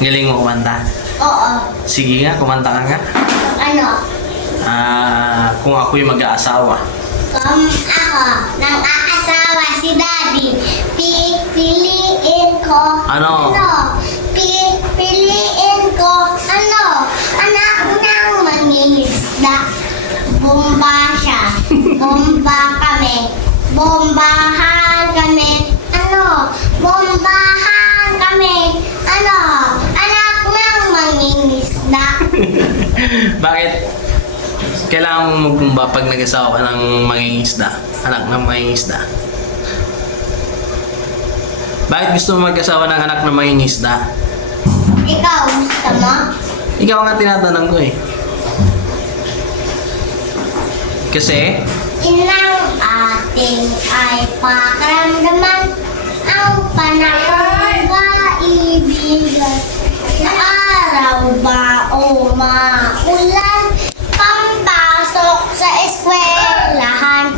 Galing mo kumanta? Oo. Sige nga, kumanta ka nga. Ano? Kung ako'y mag-aasawa. Kung ako nang aasawa si Daddy, pipiliin ko. Ano? Pipiliin ko. Anak ng mangingisda. Bomba siya. Bomba kami. Bombahan kami. Bombahan kami. Anak ng mangingisda. Bakit kailangan mo magbumba pag nag-asawa ka ng mangingisda? Anak ng mangingisda? Bakit gusto mo mag-asawa ng anak ng mangingisda? Ikaw, gusto mo? Ikaw nga tinatanong ko eh. Kasi, Inang ating ay pakaramdaman ang panahon ba ibigan sa araw ba o maulan pambasok sa eskwelahan